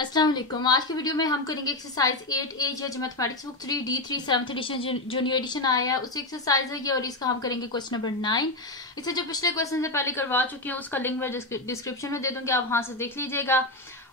अस्सलाम वालेकुम। आज की वीडियो में हम करेंगे एक्सरसाइज 8A जो mathematics book 3D3 7th edition junior edition आया है उसी एक्सरसाइज है ये, और इसका हम करेंगे क्वेश्चन नंबर 9। इसे जो पिछले क्वेश्चन से पहले करवा चुकी हूँ उसका लिंक मैं डिस्क्रिप्शन में दे दूंगी, आप वहां से देख लीजिएगा।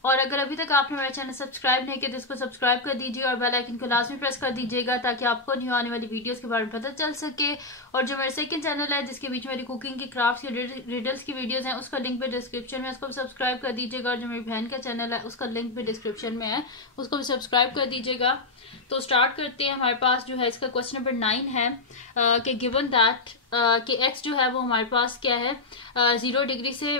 और अगर अभी तक आपने मेरा चैनल सब्सक्राइब नहीं किया तो इसको सब्सक्राइब कर दीजिए और बेल आइकन को लाजमी प्रेस कर दीजिएगा ताकि आपको न्यू आने वाली वीडियोस के बारे में पता चल सके। और जो मेरा सेकंड चैनल है जिसके बीच मेरी कुकिंग की, क्राफ्ट्स की, रिडल्स की वीडियोस हैं उसका लिंक भी डिस्क्रिप्शन में, उसको भी सब्सक्राइब कर दीजिएगा। और जो मेरी बहन का चैनल है उसका लिंक भी डिस्क्रिप्शन में है, उसको भी सब्सक्राइब कर दीजिएगा। तो स्टार्ट करते हैं। हमारे पास जो है इसका क्वेश्चन नंबर 9 है कि गिवन दैट कि x जो है वो हमारे पास क्या है 0 डिग्री से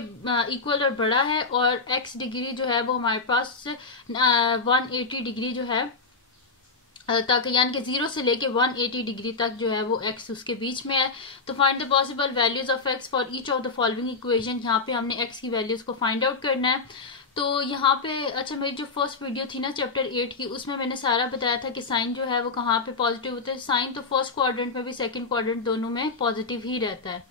इक्वल और बड़ा है, और x डिग्री जो है वो हमारे पास 180 डिग्री जो है तक, यानी कि 0 से लेके 180 डिग्री तक जो है वो x उसके बीच में है। तो find the possible values of x for each of the following equation. यहाँ पे हमने x की वैल्यूज को फाइंड आउट करना है। तो यहाँ पे अच्छा, मेरी जो फर्स्ट वीडियो थी ना चैप्टर 8 की, उसमें मैंने सारा बताया था कि साइन जो है वो कहाँ पे पॉजिटिव होता है। साइन तो फर्स्ट क्वाड्रेंट में भी सेकंड क्वाड्रेंट दोनों में पॉजिटिव ही रहता है।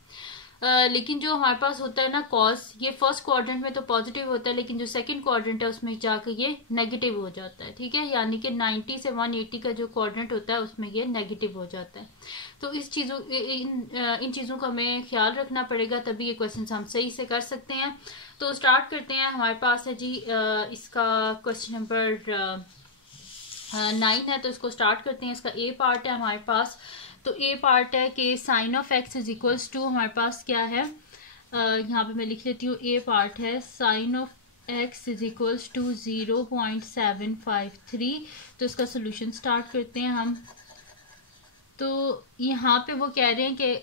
लेकिन जो हमारे पास होता है ना कॉस, ये फर्स्ट क्वाड्रेंट में तो पॉजिटिव होता है, लेकिन जो सेकंड क्वाड्रेंट है उसमें जाकर ये नेगेटिव हो जाता है। ठीक है, यानी कि 90 से 180 का जो क्वाड्रेंट होता है उसमें ये नेगेटिव हो जाता है। तो इस चीजों इन चीजों का हमें ख्याल रखना पड़ेगा, तभी ये क्वेश्चन हम सही से कर सकते हैं। तो स्टार्ट करते हैं। हमारे पास है जी इसका क्वेश्चन नंबर 9 है, तो इसको स्टार्ट करते हैं। इसका ए पार्ट है हमारे पास। तो ए पार्ट है कि sine of x is equals to, हमारे पास क्या है यहाँ पे मैं लिख लेती हूँ। ए पार्ट है sine of x is equals to 0.753। तो इसका सोल्यूशन स्टार्ट करते हैं हम। तो यहाँ पे वो कह रहे हैं कि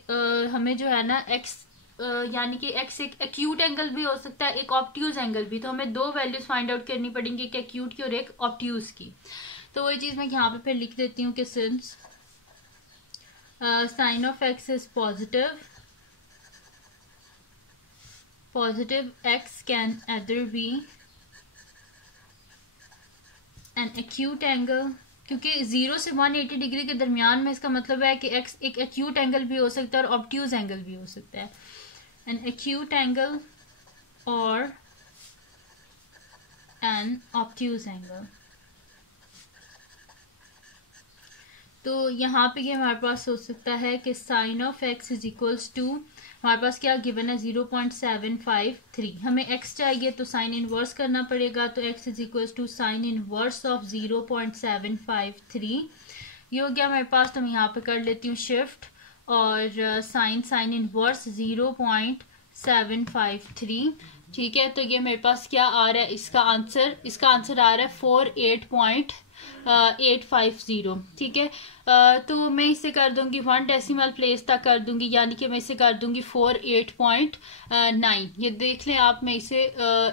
हमें जो है ना एक्स यानी कि एक्स एक एक्यूट एंगल भी हो सकता है, एक ऑब्ट्यूज एंगल भी। तो हमें दो वैल्यूज फाइंड आउट करनी पड़ेंगी, एक एक्यूट की और एक ऑब्ट्यूज की। तो वही चीज मैं यहाँ पे फिर लिख देती हूँ कि since sine of x is positive x can either be an acute angle, क्योंकि 0 से 180 डिग्री के दरमियान में, इसका मतलब है कि एक्स एक एक्यूट एंगल भी हो सकता है और ऑब्ट्यूज एंगल भी हो सकता है। एन एक्यूट एंगल और एन ऑब्ट्यूज एंगल। तो यहाँ पे ये हमारे पास हो सकता है कि sine of x is equals to, हमारे पास क्या गिवन है 0.753। हमें x चाहिए तो साइन इनवर्स करना पड़ेगा। तो x is equals to sine inverse of 0.753। ये हो गया हमारे पास। तो मैं यहाँ पे कर लेती हूँ शिफ्ट और साइन इनवर्स 0.753। ठीक है, तो ये मेरे पास क्या आ रहा है, इसका आंसर आ रहा है 48.850। ठीक है, तो मैं इसे कर दूंगी 1 डेसिमल प्लेस तक कर दूंगी, यानी कि मैं इसे कर दूंगी 48.9। ये देख लें आप, मैं इसे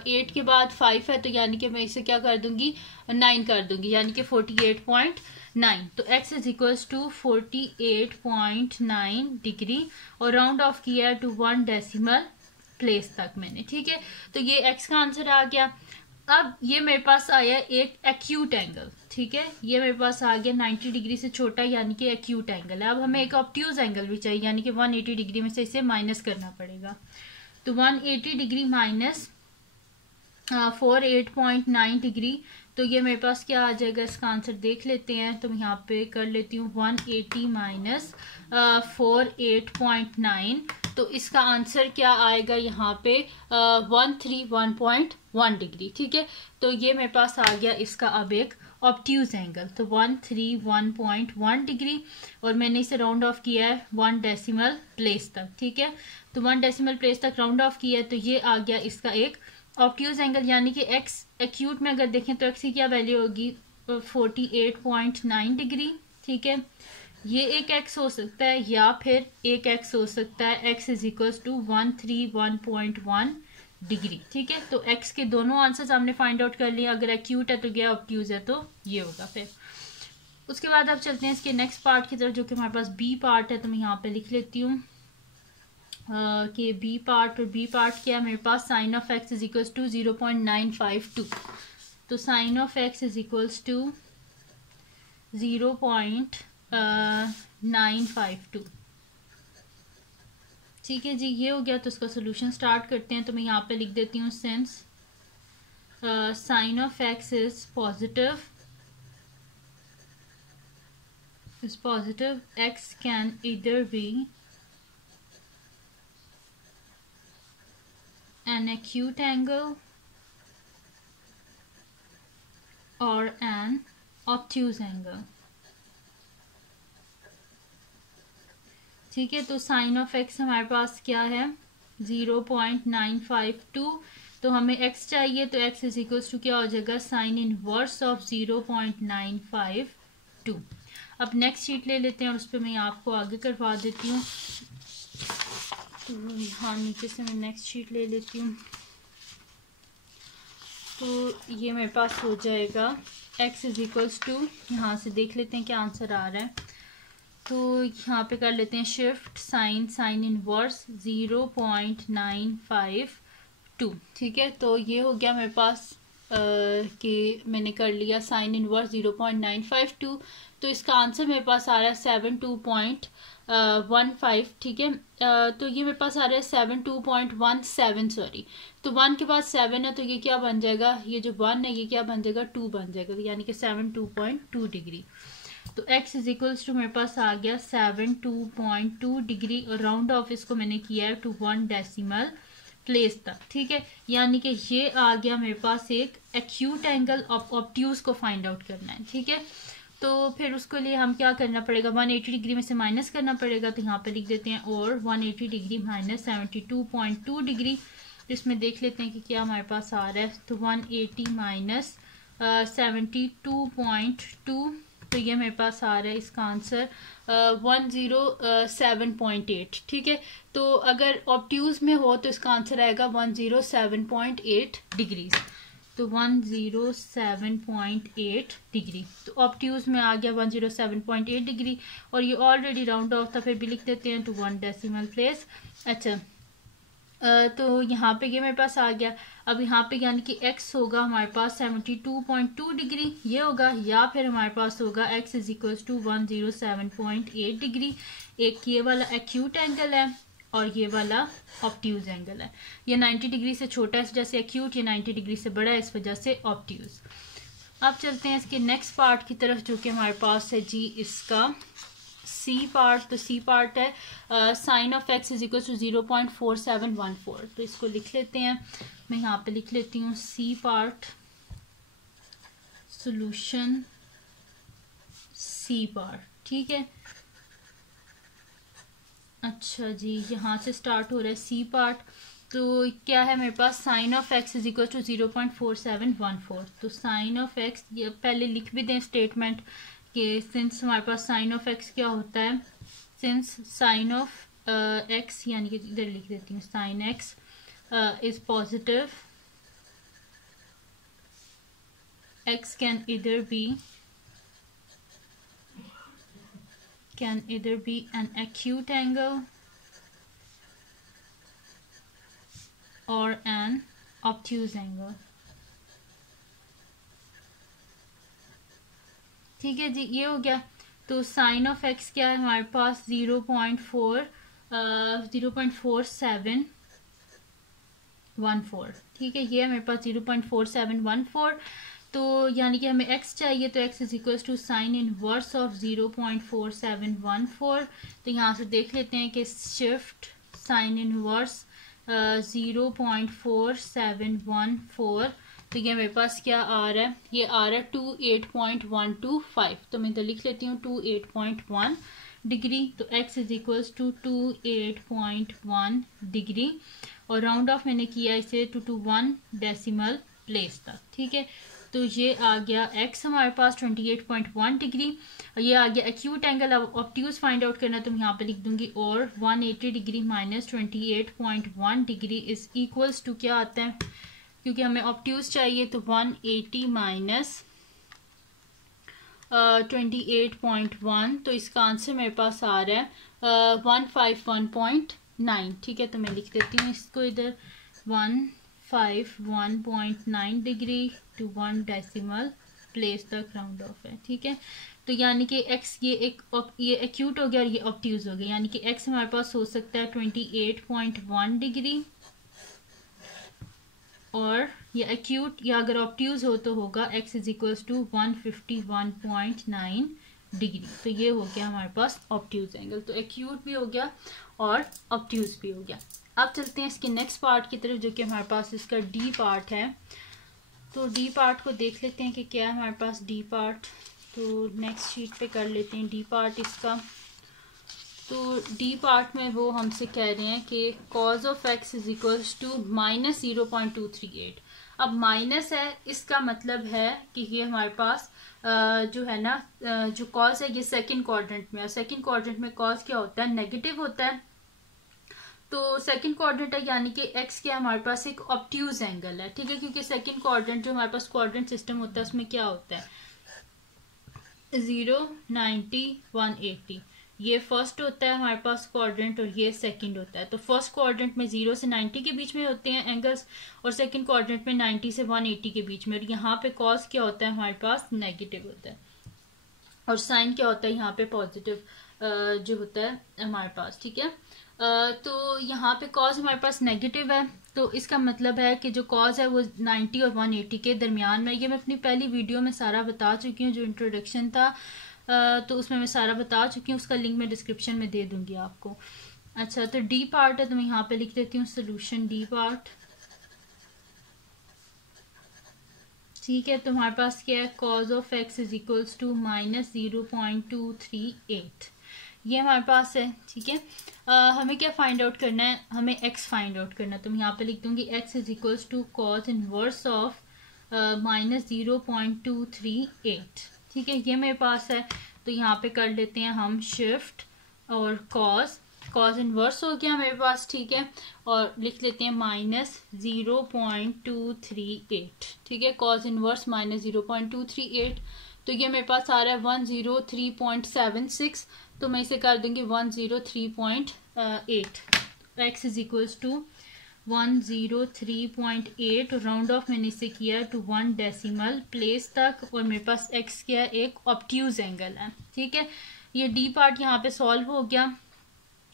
8 के बाद 5 है तो यानी कि मैं इसे क्या कर दूंगी 9 कर दूंगी, यानी कि 48.9। तो x is equals to 48.9 degree और राउंड ऑफ किया है टू 1 डेसिमल प्लेस तक मैंने। ठीक है, तो ये x का आंसर आ गया। अब ये मेरे पास आया एक एक्यूट एंगल। ठीक है, ये मेरे पास आ गया 90 डिग्री से छोटा, यानी कि एक्यूट एंगल है। अब हमें एक ऑब्ट्यूज एंगल भी चाहिए, यानी कि 180 डिग्री में से इसे माइनस करना पड़ेगा। तो 180 डिग्री माइनस 48.9 डिग्री, तो ये मेरे पास क्या आ जाएगा, इसका आंसर देख लेते हैं। तो मैं यहाँ पे कर लेती हूँ 180 माइनस 48.9। तो इसका आंसर क्या आएगा यहाँ पे 131.1 डिग्री। ठीक है, तो ये मेरे पास आ गया इसका अब एक ऑब्ट्यूज एंगल। तो 131.1 डिग्री और मैंने इसे राउंड ऑफ किया है 1 डेसिमल प्लेस तक। ठीक है, तो 1 डेसिमल प्लेस तक राउंड ऑफ किया है, तो ये आ गया इसका एक ऑब्ट्यूज एंगल, यानी कि एक्स एक्यूट में अगर देखें तो एक्स की क्या वैल्यू होगी 48.9 डिग्री। ठीक है, ये एक एक्स हो सकता है या फिर एक एक्स हो सकता है, x is equals to 131.1 degree. ठीक है, तो एक्स के दोनों आंसर्स हमने फाइंड आउट कर लिए। अगर एक्यूट है तो क्या, ऑब्ट्यूज है तो ये होगा। फिर उसके बाद अब चलते हैं इसके नेक्स्ट पार्ट की तरफ, जो कि हमारे पास बी पार्ट है। तो मैं यहाँ पे लिख लेती हूँ कि बी पार्ट, और बी पार्ट क्या है मेरे पास, sine of x is equals to 0.952। तो sine of x is equals to 0.952। ठीक है जी, ये हो गया। तो इसका सोल्यूशन स्टार्ट करते हैं। तो मैं यहाँ पे लिख देती हूँ since sine of x is positive, x can either be an acute angle or an obtuse angle. ठीक है, तो साइन ऑफ एक्स हमारे पास क्या है 0.952, तो हमें x चाहिए, तो x इज इक्वल्स टू क्या हो जाएगा साइन इनवर्स ऑफ 0.952. अब नेक्स्ट शीट ले लेते हैं और उस पर मैं आपको आगे करवा देती हूँ। तो यहाँ नीचे से मैं नेक्स्ट शीट ले लेती हूँ, तो ये मेरे पास हो जाएगा x इज इक्वल्स टू, यहाँ से देख लेते हैं क्या आंसर आ रहा है। तो यहाँ पे कर लेते हैं शिफ्ट साइन इनवर्स 0.952, ठीक है। तो ये हो गया मेरे पास कि मैंने कर लिया साइन इनवर्स 0.952, तो इसका आंसर मेरे पास आ रहा है 72.15, ठीक है। तो ये मेरे पास आ रहा है 72.17, सॉरी, तो 1 के बाद 7 है, तो ये क्या बन जाएगा, ये जो 1 है ये क्या बन जाएगा 2 बन जाएगा, यानी कि 72.2 डिग्री। तो x इज इक्वल्स टू मेरे पास आ गया 72.2 डिग्री, और राउंड ऑफ इसको मैंने किया है टू 1 डेसिमल प्लेस तक, ठीक है। यानी कि ये आ गया मेरे पास एक एक्यूट एंगल ऑफ ऑब्ट्यूज को फाइंड आउट करना है, ठीक है। तो फिर उसके लिए हम क्या करना पड़ेगा, 180 डिग्री में से माइनस करना पड़ेगा, तो यहाँ पे लिख देते हैं और 180 डिग्री माइनस 72.2 डिग्री। तो इसमें देख लेते हैं कि क्या हमारे पास आ रहा है, तो 180 माइनस 72.2, तो ये मेरे पास आ रहा है इसका आंसर 107.8, ठीक है। तो अगर ऑब्ट्यूज में हो तो इसका आंसर आएगा 107.8 डिग्रीज, तो 107.8 डिग्री, तो ऑब्ट्यूज में आ गया 107.8 डिग्री, और ये ऑलरेडी राउंड ऑफ था, फिर भी लिख देते हैं टू 1 डेसिमल प्लेस। अच्छा, तो यहाँ पे ये मेरे पास आ गया। अब यहाँ पे यानी कि x होगा हमारे पास 72.2 डिग्री ये होगा, या फिर हमारे पास होगा x is equals to 107.8 degree. एक ये वाला एक्यूट एंगल है और ये वाला ऑब्ट्यूज एंगल है। ये 90 डिग्री से छोटा है जैसे एक्यूट, ये 90 डिग्री से बड़ा है इस वजह से ऑब्ट्यूज। अब चलते हैं इसके नेक्स्ट पार्ट की तरफ, जो कि हमारे पास है जी इसका सी पार्ट। तो सी पार्ट है sine of x is equal to 0.4714, तो इसको लिख लेते हैं। मैं यहाँ पे लिख लेती हूँ C part solution C part, ठीक है। अच्छा जी, यहाँ से स्टार्ट हो रहा है सी पार्ट। तो क्या है मेरे पास sine of x is equal to 0.4714, तो साइन ऑफ एक्स पहले लिख भी दें स्टेटमेंट कि सिंस हमारे पास साइन ऑफ एक्स क्या होता है, सिंस साइन ऑफ एक्स, यानी कि इधर लिख देती हूँ sine x is positive, x can इधर B an acute angle or an obtuse angle, ठीक है जी, ये हो गया। तो साइन ऑफ एक्स क्या है हमारे पास 0.4714, ठीक है, ये है मेरे पास 0.4714। तो यानी कि हमें x चाहिए, तो x is equals to sine inverse of 0.4714। तो यहाँ से देख लेते हैं कि शिफ्ट साइन इनवर्स 0.4714, तो ये मेरे पास क्या आ रहा है, ये आ रहा है 28.125, तो मैं इधर लिख लेती हूँ 28.1 डिग्री। तो x is equals to 28.1 degree, और राउंड ऑफ मैंने किया इसे टू 1 डेसिमल प्लेस तक, ठीक है। तो ये आ गया x हमारे पास 28.1 डिग्री, और ये आ गया एक्यूट एंगल। अब ऑब्ट्यूज फाइंड आउट करना, तो मैं यहाँ पे लिख दूंगी और 180 degree minus 28.1 degree is equals to क्या आता है, क्योंकि हमें ऑब्ट्यूज चाहिए, तो 180 माइनस 28.1, तो इसका आंसर मेरे पास आ रहा है 151.9, ठीक है। तो मैं लिख देती हूँ इसको इधर 151.9 डिग्री टू 1 डेसिमल प्लेस तक राउंड ऑफ है, ठीक है। तो यानी कि x ये एक्यूट हो गया और ये ऑब्ट्यूज हो गया, यानी कि x हमारे पास हो सकता है 28.1 डिग्री और ये एक्यूट या अगर ऑब्ट्यूज हो तो होगा x is equals to 151.9 degree. तो ये हो गया हमारे पास ऑब्ट्यूज एंगल। तो एक्यूट भी हो गया और ऑब्ट्यूज भी हो गया। अब चलते हैं इसके नेक्स्ट पार्ट की तरफ, जो कि हमारे पास इसका डी पार्ट है। तो डी पार्ट को देख लेते हैं कि क्या है हमारे पास डी पार्ट। तो नेक्स्ट शीट पे कर लेते हैं डी पार्ट इसका। तो डी पार्ट में वो हमसे कह रहे हैं कि cos of x is equals to -0.238। अब माइनस है, इसका मतलब है कि ये हमारे पास जो है ना, जो cos है ये सेकंड क्वाड्रेंट में है। सेकंड क्वाड्रेंट में cos क्या होता है, नेगेटिव होता है। तो सेकंड क्वाड्रेंट है यानी कि x क्या हमारे पास एक ऑब्ट्यूज एंगल है, ठीक है, क्योंकि सेकंड क्वाड्रेंट जो हमारे पास क्वाड्रेंट सिस्टम होता है उसमें क्या होता है 0, 90, 180। ये फर्स्ट होता है हमारे पास क्वाड्रेंट और ये सेकंड होता है। तो फर्स्ट क्वाड्रेंट में 0 से 90 के बीच में होते हैं एंगल्स और सेकंड क्वाड्रेंट में 90 से 180 के बीच में। और यहाँ पे cos क्या होता है हमारे पास नेगेटिव होता है और साइन क्या होता है यहाँ पे पॉजिटिव जो होता है हमारे पास, ठीक है। तो यहाँ पे cos हमारे पास नेगेटिव है, तो इसका मतलब है कि जो cos है वो 90 और 180 के दरमियान में। ये मैं अपनी पहली वीडियो में सारा बता चुकी हूँ, जो इंट्रोडक्शन था तो उसमें मैं सारा बता चुकी हूँ, उसका लिंक मैं डिस्क्रिप्शन में दे दूंगी आपको। अच्छा, तो डी पार्ट है तो मैं यहाँ पे लिख देती हूँ सोल्यूशन डी पार्ट, ठीक है। तो हमारे पास क्या है cos of x is equals to -0.238, ये हमारे पास है, ठीक है। हमें क्या फाइंड आउट करना है, हमें x फाइंड आउट करना है। तो मैं यहाँ पे लिख दूंगी x is equals to cos inverse of -0.238, ठीक है, ये मेरे पास है। तो यहाँ पे कर लेते हैं हम शिफ्ट और cos इनवर्स हो गया मेरे पास, ठीक है, और लिख लेते हैं -0.238, ठीक है, cos इनवर्स -0.238। तो ये मेरे पास आ रहा है 103.76। तो मैं इसे कर दूंगी 103.8। x is equals to 103.8, round off मैंने इसे किया टू 1 डेसिमल प्लेस तक, और मेरे पास x क्या है एक ऑब्ट्यूज एंगल है, ठीक है। ये डी पार्ट यहाँ पे सॉल्व हो गया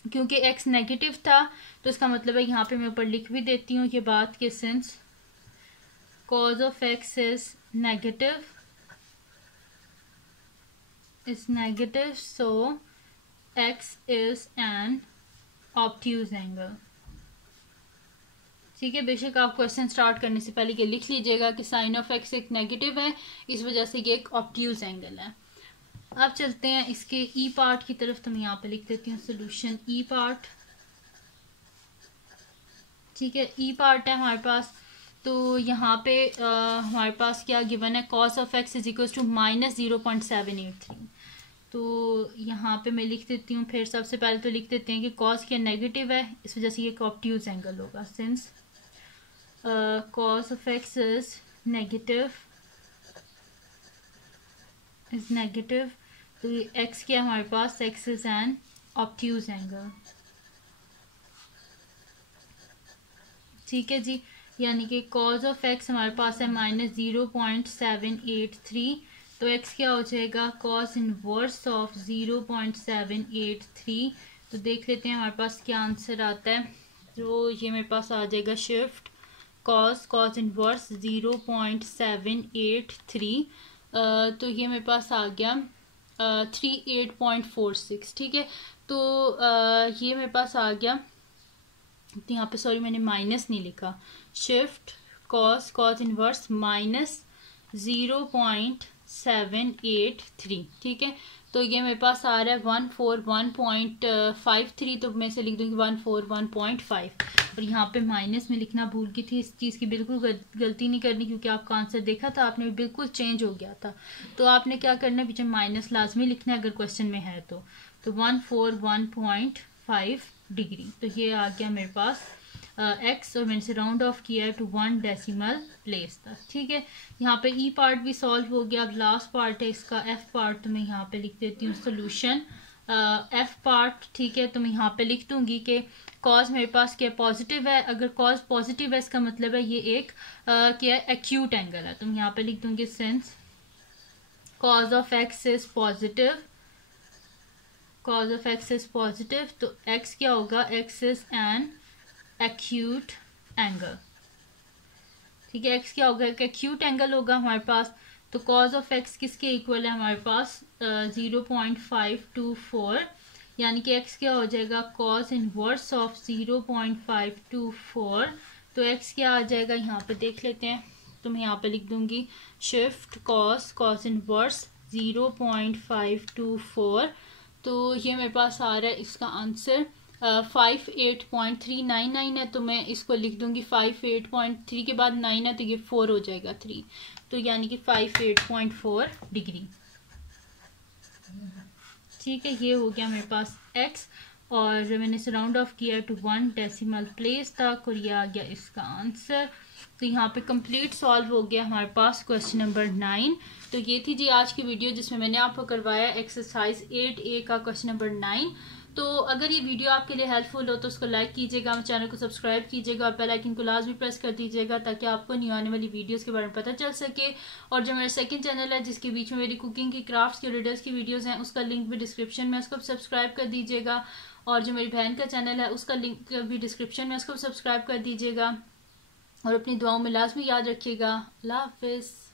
क्योंकि x नेगेटिव था, तो इसका मतलब है यहाँ पे मैं ऊपर लिख भी देती हूँ ये बात कि since cos of x is negative so x is an obtuse angle, ठीक है। बेशक आप क्वेश्चन स्टार्ट करने से पहले ये लिख लीजिएगा कि साइन ऑफ x एक नेगेटिव है, इस वजह से ये एक ऑब्ट्यूज एंगल है। अब चलते हैं इसके ई पार्ट की तरफ। तो मैं यहाँ पे लिख देती हूँ सोल्यूशन ई पार्ट, ठीक है। ई पार्ट है हमारे पास, तो यहाँ पे हमारे पास क्या गिवन है cos of x is equal to -0.783। तो यहाँ पे मैं लिख देती हूँ, फिर सबसे पहले तो लिख देते हैं कि cos क्या नेगेटिव है, इस वजह से ये ऑब्ट्यूज एंगल होगा। Since cos of x is negative, तो x क्या हमारे पास x is an obtuse angle, ठीक है जी। यानी कि cos ऑफ x हमारे पास है -0.783, तो x क्या हो जाएगा cos इनवर्स ऑफ 0.783। तो देख लेते हैं हमारे पास क्या आंसर आता है। तो ये मेरे पास आ जाएगा शिफ्ट cos इनवर्स 0.783, तो ये मेरे पास आ गया 38.46, ठीक है। तो ये मेरे पास आ गया, तो यहाँ पे सॉरी मैंने माइनस नहीं लिखा, शिफ्ट cos इनवर्स -0.783, ठीक है। तो ये मेरे पास आ रहा है 141.53, तो मैं इसे लिख दूंगी 141.5। और यहाँ पे माइनस में लिखना भूल गई थी, इस चीज़ की बिल्कुल गलती नहीं करनी, क्योंकि आपका आंसर देखा था आपने बिल्कुल चेंज हो गया था। तो आपने क्या करना है, पीछे माइनस लाजमी लिखना है अगर क्वेश्चन में है तो 141.5 डिग्री। तो ये आ गया मेरे पास x, और मैंने से राउंड ऑफ किया है टू 1 डेसिमल प्लेस तक, ठीक है। यहाँ पे ई पार्ट भी सॉल्व हो गया। अब लास्ट पार्ट है इसका एफ पार्ट, तो मैं यहाँ पे लिख देती हूँ सोल्यूशन एफ पार्ट, ठीक है। तो मैं यहाँ पे लिख दूंगी कि cos मेरे पास क्या पॉजिटिव है, अगर cos पॉजिटिव है इसका मतलब है ये एक क्या एक्यूट एंगल है। तो मैं यहाँ पे लिख दूंगी since cos of x is positive, तो x क्या होगा, x is an acute angle, ठीक है। एक्स क्या होगा, एक्यूट एंगल होगा हमारे पास, तो कॉज ऑफ एक्स किसके इक्वल है हमारे पास 0.524, यानी कि एक्स क्या हो जाएगा कॉस इनवर्स ऑफ 0.524। तो एक्स क्या आ जाएगा यहाँ पे देख लेते हैं, तो मैं यहाँ पे लिख दूंगी शिफ्ट कॉस इनवर्स 0.524। तो ये मेरे पास आ रहा है इसका आंसर 58.399 है, तो मैं इसको लिख दूंगी 58.3 के बाद 9 है तो ये 4 हो जाएगा 3, तो यानी कि 58.4 डिग्री। ठीक है, ये हो गया मेरे पास x, और मैंने इसे राउंड ऑफ किया टू 1 डेसिमल प्लेस तक, और ये आ गया इसका आंसर। तो यहाँ पे कंप्लीट सॉल्व हो गया हमारे पास क्वेश्चन नंबर 9। तो ये थी जी आज की वीडियो जिसमें मैंने आपको करवाया एक्सरसाइज 8A का क्वेश्चन नंबर 9। तो अगर ये वीडियो आपके लिए हेल्पफुल हो तो उसको लाइक कीजिएगा, चैनल को सब्सक्राइब कीजिएगा और बेल आइकन को लाजमी प्रेस कर दीजिएगा ताकि आपको न्यू आने वाली वीडियोस के बारे में पता चल सके। और जो मेरा सेकंड चैनल है जिसके बीच में मेरी कुकिंग की, क्राफ्ट्स की, रीडर्स की वीडियोस हैं, उसका लिंक भी डिस्क्रिप्शन में, उसको सब्सक्राइब कर दीजिएगा। और जो मेरी बहन का चैनल है उसका लिंक भी डिस्क्रिप्शन में, उसको सब्सक्राइब कर दीजिएगा। और अपनी दुआओं में लाजमी याद रखिएगा। अल्लाह हाफिज़।